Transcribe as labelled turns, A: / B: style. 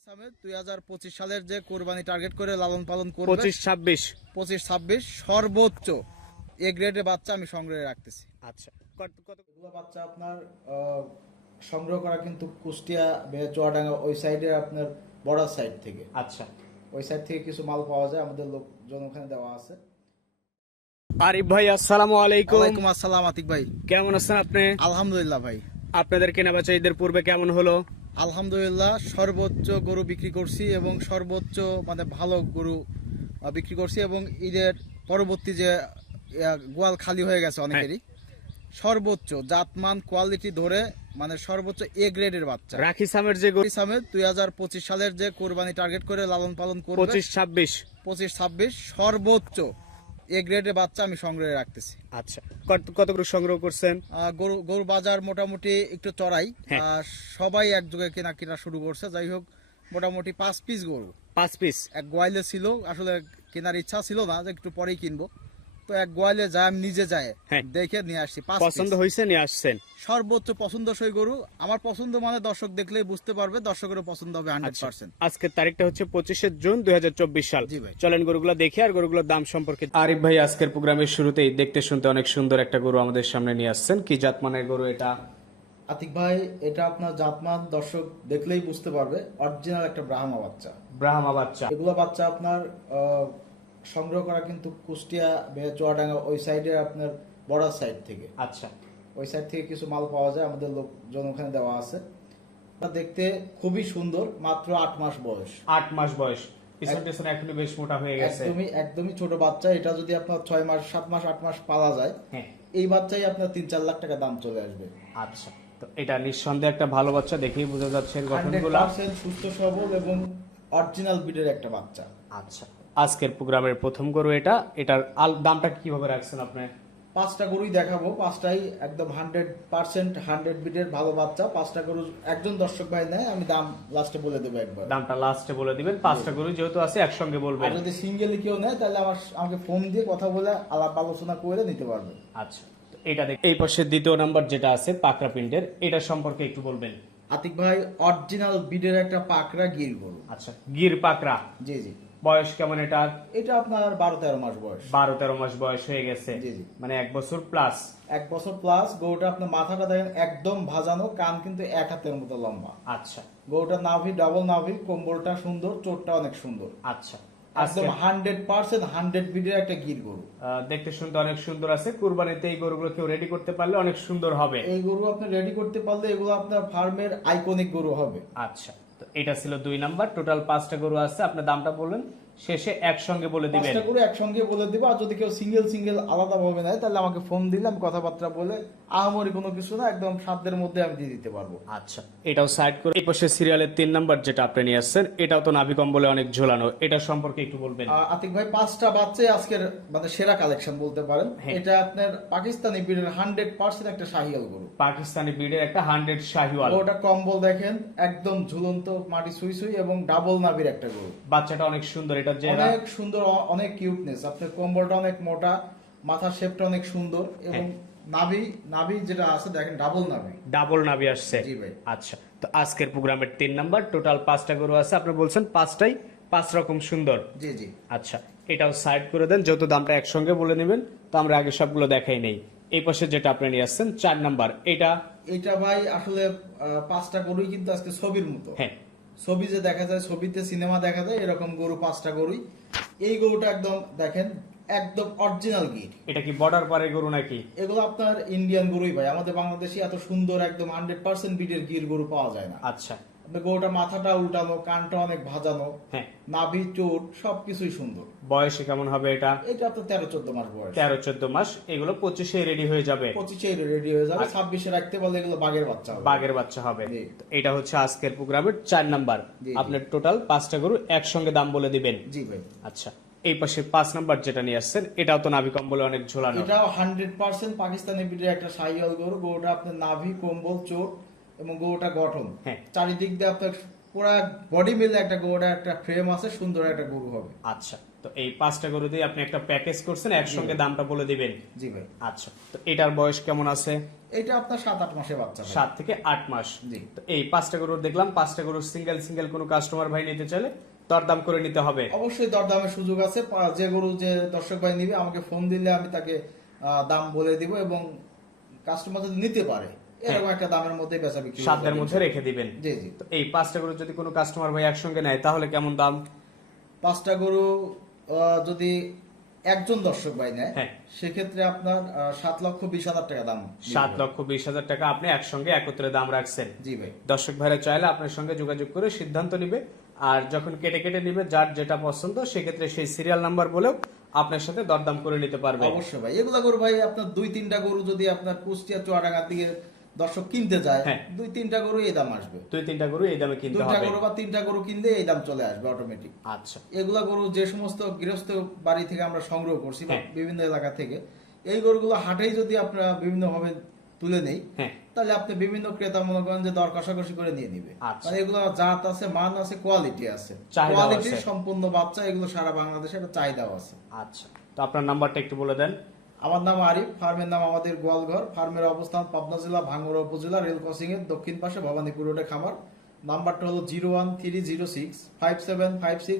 A: সামেত 2025 সালের যে কোরবানি টার্গেট করে লালন পালন করবে
B: 25-26
A: সর্বোচ্চ এ গ্রেডের বাচ্চা আমি সংগ্রহে রাখতেছি।
B: আচ্ছা
A: এগুলো বাচ্চা আপনার সংগ্রহ করা কিন্তু কুষ্টিয়া চুয়াডাঙ্গা ওই সাইডে আপনার বর্ডার সাইড থেকে,
B: আচ্ছা
A: ওই সাইড থেকে কিছু মাল পাওয়া যায়, আমাদের লোকজন ওখানে দেওয়া আছে।
B: আরিফ ভাই আসসালামু আলাইকুম।
A: ওয়ালাইকুম আসসালাম আতিক ভাই,
B: কেমন আছেন আপনি?
A: আলহামদুলিল্লাহ ভাই।
B: আপনাদের কেনাবেচা ঈদের পূর্বে কেমন হলো?
A: আলহামদুলিল্লাহ সর্বোচ্চ গরু বিক্রি করছি এবং সর্বোচ্চ মানে ভালো গরু বিক্রি করছি, এবং ঈদের পরবর্তী যে গোয়াল খালি হয়ে গেছে অনেকেরই, সর্বোচ্চ জাতমান কোয়ালিটি ধরে মানে সর্বোচ্চ এ গ্রেডের বাচ্চা
B: রাখি সামের যে গরু
A: সামেত 2025 সালের যে কোরবানি টার্গেট করে লালন পালন করবে
B: 25-26
A: সর্বোচ্চ এ গ্রেডের বাচ্চা আমি সংগ্রহে রাখতেছি।
B: আচ্ছা কত গরু সংগ্রহ করছেন?
A: গরু বাজার মোটামুটি একটু চড়াই,
B: হ্যাঁ।
A: সবাই এক যুগে কেনা শুরু করছে। যাই হোক, মোটামুটি 5 পিস গরু,
B: 5 পিস
A: এক গোয়ালে ছিল। আসলে কেনার ইচ্ছা ছিল না, যে একটু পরেই কিনবো, তো এক গোয়ালে যাই আমি নিজে যাই
B: হ্যাঁ।
A: দেখে নিয়ে আসছি।
B: পছন্দ হয়েছে নিয়ে আসছেন?
A: সর্বোচ্চ পছন্দসই গরু আমার পছন্দ, মানে দর্শক দেখলেই বুঝতে পারবে, দর্শকেরও পছন্দ হবে 100%।
B: আজকের তারিখটা হচ্ছে 25 জুন 2024 সাল।
A: জি ভাই।
B: চলেন গরুগুলো দেখি আর গরুগুলোর দাম সম্পর্কে। আরিফ ভাই আজকের প্রোগ্রামের শুরুতেই দেখতে শুনতে অনেক সুন্দর একটা গরু আমাদের সামনে নিয়ে আসছেন। কি জাতমানের গরু এটা?
A: আতিক ভাই, এটা আপনার জাতমান দর্শক দেখলেই বুঝতে পারবে, অরিজিনাল একটা ব্রাহ্মা বাচ্চা।
B: ব্রাহ্মা বাচ্চা।
A: এগুলো বাচ্চা আপনার সংগ্রহ করা কিন্তু কুষ্টিয়া চুয়াডাঙ্গা ওই সাইডে আপনার বর্ডার সাইড থেকে,
B: আচ্ছা
A: ওই সাইড থেকে কিছু মাল পাওয়া যায়, আমাদের লোকজন ওখানে দেওয়া আছে। দেখতে খুবই সুন্দর, মাত্র 8 মাস বয়স।
B: 8 মাস বয়স, পিছনে এখনো বেশ মোটা হয়ে গেছে।
A: একদমই ছোট বাচ্চা। এটা যদি আপনার 6 মাস 7 মাস 8 মাস পালা যায়,
B: হ্যাঁ,
A: এই বাচ্চাই আপনার 3-4 লাখ টাকা দাম চলে আসবে।
B: আচ্ছা, তো এটা নিঃসন্দেহে একটা ভালো বাচ্চা, দেখেই বোঝা যাচ্ছে এর গঠনগুলো
A: 100% সুস্থ সবল এবং অরিজিনাল ব্রিডের একটা বাচ্চা।
B: আচ্ছা, আজকের প্রোগ্রামের প্রথম গরু এটার দামটা কিভাবে রাখছেন আপনি?
A: 5টা গরুই দেখাবো, 5টাই একদম 100% 100 ব্রিডের ভালো বাচ্চা। 5টা গরু একজন দর্শক ভাই নেয়, আমি দাম লাস্টে বলে দেবো একবার।
B: দামটা লাস্টে বলে দিবেন। 5টা গরু যেহেতু আছে একসঙ্গে বলবেন।
A: আর যদি সিঙ্গেলি কেউ নেয় তাহলে আমাকে ফোন দিয়ে কথা বলে আলাপ আলোচনা করে নিতে পারবে।
B: আচ্ছা, তো এটা দেখ, এই পাশে দ্বিতীয় নাম্বার যেটা আছে পাকড়া প্রিন্টের, এটা সম্পর্কে একটু বলবেন।
A: আতিক ভাই, অরিজিনাল ব্রিডের একটা পাকড়া গির গরু।
B: আচ্ছা, গির পাকড়া।
A: জি জি।
B: বয়স কেমন এটার?
A: এটা আপনার 12-13 মাস বয়স।
B: 12-13 মাস বয়স হয়ে গেছে।
A: জি জি।
B: মানে 1 বছর প্লাস।
A: 1 বছর প্লাস। গরুটা আপনার মাথাটা দেখেন একদম ভাজানো, কান কিন্তু 1 হাতের মতো লম্বা।
B: আচ্ছা,
A: গরুটা নাভি ডাবল নাভি, কম্বলটা সুন্দর, চোটটা অনেক সুন্দর।
B: আচ্ছা,
A: একদম 100% 100 ব্রিডের একটা গির গরু।
B: দেখতে শুনতে অনেক সুন্দর আছে। কুরবানিতে এই গরুগুলো কেউ রেডি করতে পারলে অনেক সুন্দর হবে।
A: এই গরু আপনি রেডি করতে পারলে এগুলো আপনার ফার্মের আইকনিক গরু হবে।
B: আচ্ছা, তো এটা ছিল 2 নাম্বার। টোটাল 5টা গরু আছে, আপনি দামটা বললেন, শেষে একসঙ্গে বলে দিবেন।
A: 5টা গরু একসঙ্গে বলে দিব। আর যদি কেউ সিঙ্গেল আলাদা ভাবে নেয় তাহলে আমাকে ফোন দিলে আমি কথাবার্তা বলে, আহামরি কোনো কিছু না, একদম সাধ্যের মধ্যে আমি দিয়ে দিতে পারবো।
B: আচ্ছা, এটাও সাইড করে এই পাশে সিরিয়ালের 3 নাম্বার যেটা আপনি নিয়ে আসছেন, এটাও তো নাভি কম্বলে অনেক ঝোলানো, এটা সম্পর্কে একটু বলবেন।
A: আতিক ভাই, 5টা বাচ্চাই আজকের মানে সেরা কালেকশন বলতে পারেন।
B: হ্যাঁ।
A: এটা আপনার পাকিস্তানি ব্রিডের 100% একটা শাহিওয়াল গরু।
B: পাকিস্তানি ব্রিডের একটা 100 শাহিওয়াল।
A: ওটা কম্বল দেখেন একদম ঝুলন্ত, মাটি সুই এবং ডাবল নাভির একটা গরু।
B: বাচ্চাটা অনেক সুন্দর, এটা যে
A: অনেক সুন্দর, অনেক কিউটনেস। আপনার কম্বলটা অনেক মোটা, মাথার শেপটা অনেক সুন্দর, এবং নাভি যেটা আছে দেখেন ডাবল নাভি
B: আসছে।
A: জি ভাই।
B: আচ্ছা, তো আজকের প্রোগ্রামের 3 নাম্বার, টোটাল 5টা গরু আছে, আপনি বলছেন 5টাই 5 রকম সুন্দর।
A: জি জি।
B: আচ্ছা, এটাও সাইড করে দেন, যেহেতু দামটা একসঙ্গে বলে নেবেন, তো আমরা আগে সবগুলো দেখাই নেই। এই পাশে যেটা আপনি নিয়ে আসছেন 4 নাম্বার,
A: এটা ভাই আসলে 5টা গরুই কিন্তু আজকে ছবির মতো।
B: হ্যাঁ,
A: ছবি যে দেখা যায়, ছবিতে সিনেমা দেখা যায়, এরকম গরু 5টা গরুই। এই গরুটা একদম দেখেন একদম অরিজিনাল গির।
B: এটা কি বর্ডার পারের গরু নাকি?
A: এগুলো আপনার ইন্ডিয়ান গরুই ভাই। আমাদের বাংলাদেশে এত সুন্দর একদম 100% ব্রিডের গির গরু পাওয়া যায় না।
B: আচ্ছা,
A: গরুটা মাথাটা উল্টানো, কানটা অনেক ভাজানো,
B: হ্যাঁ,
A: নাভি চোট সবকিছুই সুন্দর।
B: বয়সে কেমন হবে এটা?
A: এটা তো 13-14 মাস বয়স।
B: 13-14 মাস। এগুলো 25-এ রেডি হয়ে যাবে।
A: 25-এ রেডি হয়ে যাবে। 26-এ রাখতে বলে এগুলো বাঘের বাচ্চা হবে।
B: বাঘের বাচ্চা হবে।
A: জি।
B: তো এটা হচ্ছে আজকের প্রোগ্রামের 4 নাম্বার।
A: জি।
B: আপনার টোটাল 5টা গরু একসঙ্গে দাম বলে দিবেন।
A: জি ভাই।
B: আচ্ছা, এই পাশে 5 নাম্বার যেটা নিয়ে আসছেন, এটাও তো নাভি কম্বলে অনেক ঝোলানো।
A: এটাও 100% পাকিস্তানি ব্রিডের একটা শাহিওয়াল গরু। গরুটা আপনার নাভি, কম্বল, চোট এবং গরুটা গঠন,
B: হ্যাঁ,
A: চারিদিক দিয়ে আপনার পুরা বডি মিলে একটা গরুটা একটা ফ্রেম আছে, সুন্দর একটা গরু হবে।
B: আচ্ছা, তো এই 5টা গরু দিয়ে আপনি একটা প্যাকেজ করছেন, একসঙ্গে দামটা বলে দিবেন।
A: জি ভাই।
B: আচ্ছা, তো এটার বয়স কেমন আছে?
A: এটা আপনার 7-8 মাসের বাচ্চা ভাই।
B: 7 থেকে 8 মাস।
A: জি।
B: তো এই 5টা গরুর দেখলাম, 5টা গরুর সিঙ্গেল কোনো কাস্টমার ভাই নিতে চাইলে দরদাম করে নিতে হবে।
A: অবশ্যই দরদামের সুযোগ আছে। যে গরু যে দর্শক ভাই নিবে আমাকে ফোন দিলে আমি তাকে দাম বলে দিব, এবং কাস্টমার যদি নিতে পারে এরকম একটা দামের মধ্যে বেচা বিক্রি
B: সাধ্যের মধ্যে রেখে দিবেন।
A: জি জি।
B: তো এই 5টা গরু যদি কোনো কাস্টমার ভাই একসঙ্গে নেয় তাহলে কেমন দাম?
A: 5টা গরু যদি একজন দর্শক ভাই নেয়,
B: হ্যাঁ।
A: সেক্ষেত্রে আপনার 7,20,000 টাকা দাম।
B: 7,20,000 টাকা আপনি একসঙ্গে একত্রে দাম রাখছেন।
A: জি ভাই।
B: দর্শক ভাইরা চাইলে আপনার সঙ্গে যোগাযোগ করে সিদ্ধান্ত নিবে, আর যখন কেটে কেটে নিবে যার যেটা পছন্দ সেক্ষেত্রে সেই সিরিয়াল নাম্বার বলেও আপনার সাথে দরদাম করে নিতে পারবে।
A: অবশ্যই ভাই, এগুলা গরু ভাই আপনার 2-3টা গরু যদি আপনার কুষ্টিয়া চুয়াডাঙ্গার দিকে দর্শক কিনতে যায়,
B: হ্যাঁ।
A: 2-3টা গরু এই দাম আসবে।
B: 2-3টা গরু এই দামে কিনতে
A: 2টা
B: হবে।
A: গরু বা 3টা গরু কিনলে এই দাম চলে আসবে অটোমেটিক।
B: আচ্ছা,
A: এগুলা গরু যে সমস্ত গৃহস্থ বাড়ি থেকে আমরা সংগ্রহ করছি বা
B: হ্যাঁ।
A: বিভিন্ন এলাকা থেকে, এই গরুগুলো হাটেই যদি আপনারা বিভিন্ন ভাবে তুলে নেই,
B: হ্যাঁ।
A: তাহলে আপনি বিভিন্ন ক্রেতা মনে করেন যে দর কষাকষি করে নিয়ে নিবে।
B: আচ্ছা।
A: মানে এগুলো জাত আছে, মান আছে, কোয়ালিটি আছে,
B: চাহিদাও
A: কোয়ালিটি
B: আছে।
A: সম্পূর্ণ বাচ্চা, এগুলো সারা বাংলাদেশে একটা চাহিদাও আছে।
B: আচ্ছা, তো আপনার নাম্বারটা একটু বলে দেন।
A: আমার নাম আরিফ, ফার্মের নাম আমাদের গোয়ালঘর। ফার্মের অবস্থান পাবনা জেলা ভাঙ্গুড়া উপজেলা, রেল ক্রসিং এর দক্ষিণ পাশে ভবানীপুর রোডে খামার। নাম্বারটা হলো 013065756